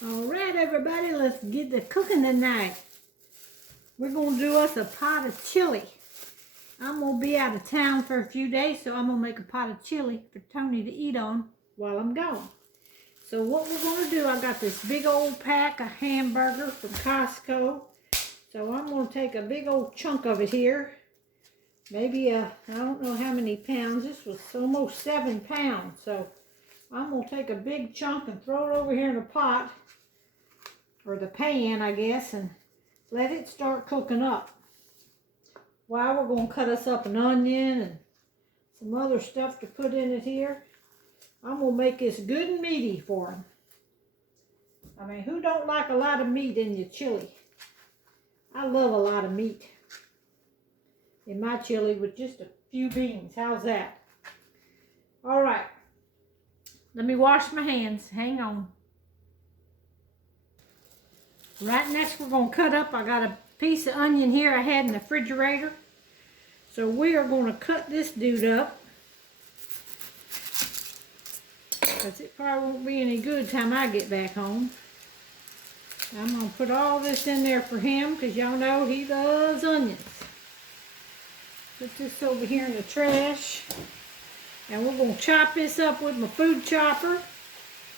Alright everybody, let's get to cooking tonight. We're going to do us a pot of chili. I'm going to be out of town for a few days, so I'm going to make a pot of chili for Tony to eat on while I'm gone. So what we're going to do, I got this big old pack of hamburger from Costco. So I'm going to take a big old chunk of it here. Maybe, I don't know how many pounds. This was almost 7 pounds. So I'm going to take a big chunk and throw it over here in a pot. Or the pan, I guess, and let it start cooking up. While we're going to cut us up an onion and some other stuff to put in it here. I'm going to make this good and meaty for them. I mean, who don't like a lot of meat in your chili? I love a lot of meat in my chili with just a few beans. How's that? All right. Let me wash my hands. Hang on. Right next we're going to cut up, I got a piece of onion here I had in the refrigerator. So we are going to cut this dude up. Because it probably won't be any good time I get back home. I'm going to put all this in there for him because y'all know he loves onions. Put this over here in the trash. And we're going to chop this up with my food chopper.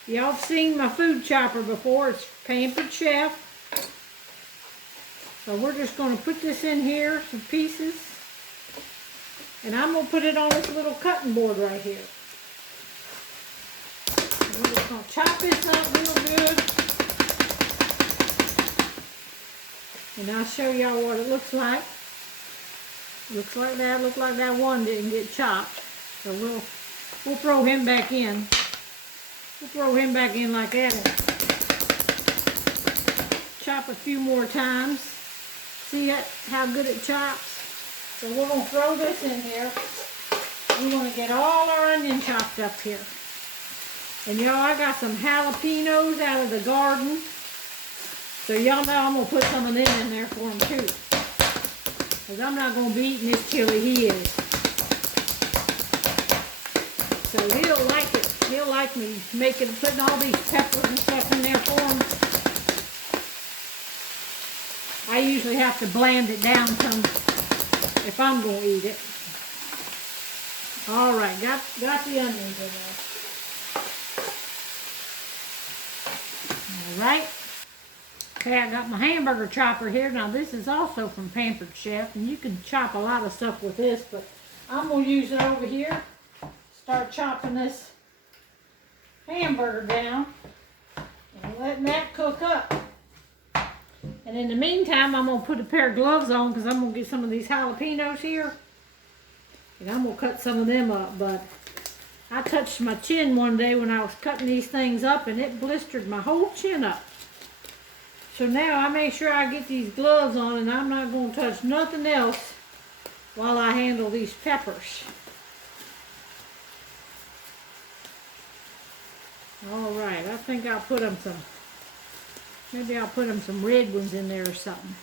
Y'all have seen my food chopper before. It's Pampered Chef. So we're just going to put this in here, some pieces. And I'm going to put it on this little cutting board right here. And we're just going to chop this up real good. And I'll show y'all what it looks like. Looks like that. Looks like that one didn't get chopped. So we'll throw him back in. We'll throw him back in like that and chop a few more times. See how good it chops? So we're going to throw this in here. We're going to get all our onion chopped up here. And y'all, I got some jalapenos out of the garden. So y'all know I'm going to put some of them in there for him too. Because I'm not going to be eating this chili, he is. So he'll like it. He'll like me putting all these peppers and stuff in there for him. I usually have to bland it down some if I'm going to eat it. All right, got the onions in there. All right. Okay, I got my hamburger chopper here. Now this is also from Pampered Chef, and you can chop a lot of stuff with this, but I'm going to use it over here. Start chopping this hamburger down and letting that cook up. And in the meantime, I'm going to put a pair of gloves on because I'm going to get some of these jalapenos here. And I'm going to cut some of them up. But I touched my chin one day when I was cutting these things up and it blistered my whole chin up. So now I make sure I get these gloves on and I'm not going to touch nothing else while I handle these peppers. Alright, I think I'll put them maybe I'll put them some red ones in there or something.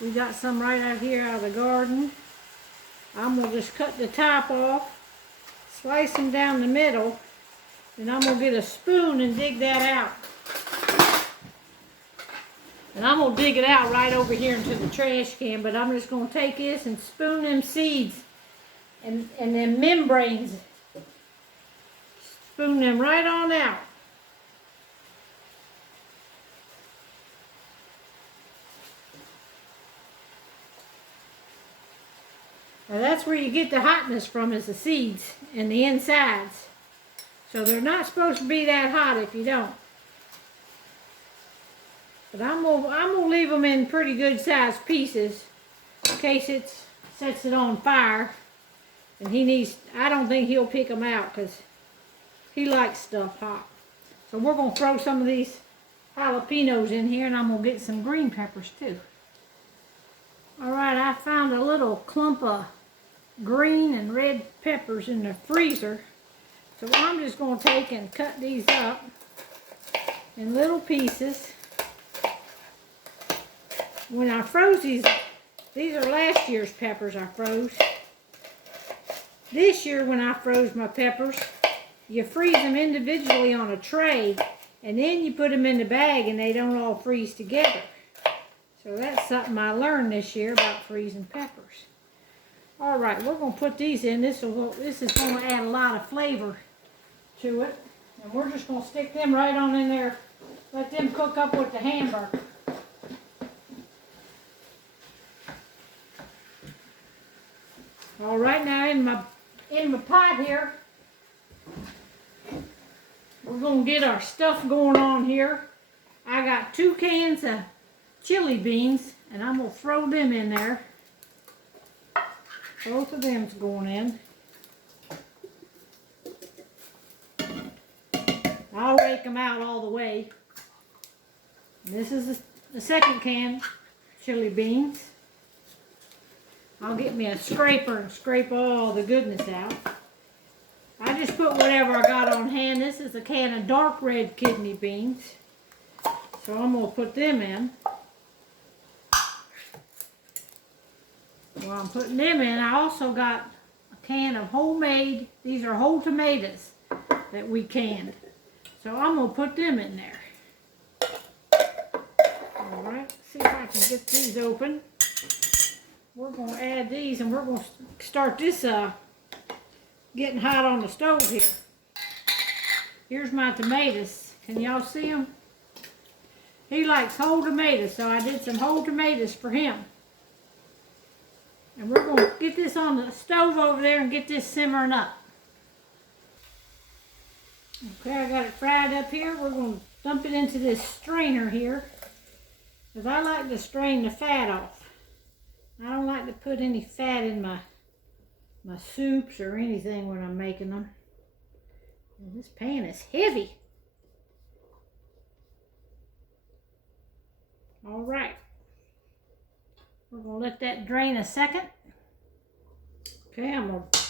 We got some right out here out of the garden. I'm going to just cut the top off, slice them down the middle, and I'm going to get a spoon and dig that out. And I'm going to dig it out right over here into the trash can, but I'm just going to take this and spoon them seeds and them membranes. Spoon them right on out. Now that's where you get the hotness from, is the seeds and the insides. So they're not supposed to be that hot if you don't. But I'm gonna leave them in pretty good sized pieces in case it sets it on fire. And I don't think he'll pick them out because he likes stuff hot. So we're going to throw some of these jalapenos in here, and I'm going to get some green peppers too. Alright, I found a little clump of green and red peppers in the freezer. So I'm just going to take and cut these up in little pieces. When I froze these are last year's peppers I froze. This year when I froze my peppers, you freeze them individually on a tray And then you put them in the bag and they don't all freeze together. So that's something I learned this year about freezing peppers. All right, we're going to put these in. This is going to add a lot of flavor to it. And we're just going to stick them right on in there. Let them cook up with the hamburger. All right, now in my pot here, we're going to get our stuff going on here. I got 2 cans of chili beans, and I'm going to throw them in there. Both of them's going in. I'll rake them out all the way. And this is the second can, chili beans. I'll get me a scraper and scrape all the goodness out. I just put whatever I got on hand. This is a can of dark red kidney beans. So I'm going to put them in. While I'm putting them in, I also got a can of homemade, these are whole tomatoes that we canned. So I'm going to put them in there. Alright, see if I can get these open. We're going to add these and we're going to start this getting hot on the stove here. Here's my tomatoes. Can y'all see them? He likes whole tomatoes, so I did some whole tomatoes for him. And we're going to get this on the stove over there and get this simmering up. Okay, I got it fried up here. We're going to dump it into this strainer here. Because I like to strain the fat off. I don't like to put any fat in my soups or anything when I'm making them. And this pan is heavy. All right. We're going to let that drain a second. Okay, I'm going to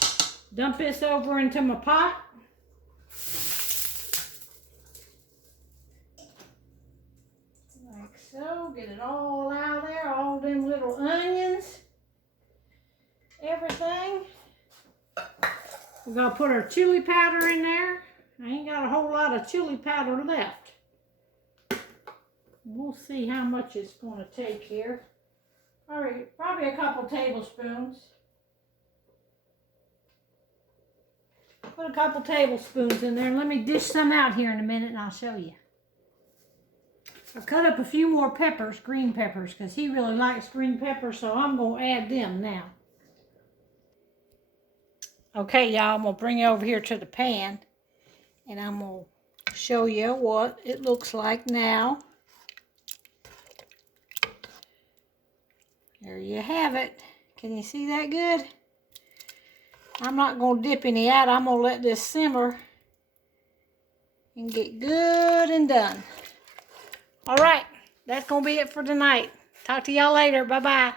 dump this over into my pot. Like so. Get it all out there. All them little onions. Everything. We're going to put our chili powder in there. I ain't got a whole lot of chili powder left. We'll see how much it's going to take here. Probably a couple tablespoons. Put a couple tablespoons in there. Let me dish some out here in a minute and I'll show you. I cut up a few more peppers, green peppers, because he really likes green peppers, so I'm going to add them now. Okay, y'all, I'm going to bring it over here to the pan, and I'm going to show you what it looks like now. There you have it. Can you see that good? I'm not going to dip any out. I'm going to let this simmer and get good and done. All right, that's going to be it for tonight. Talk to y'all later. Bye-bye.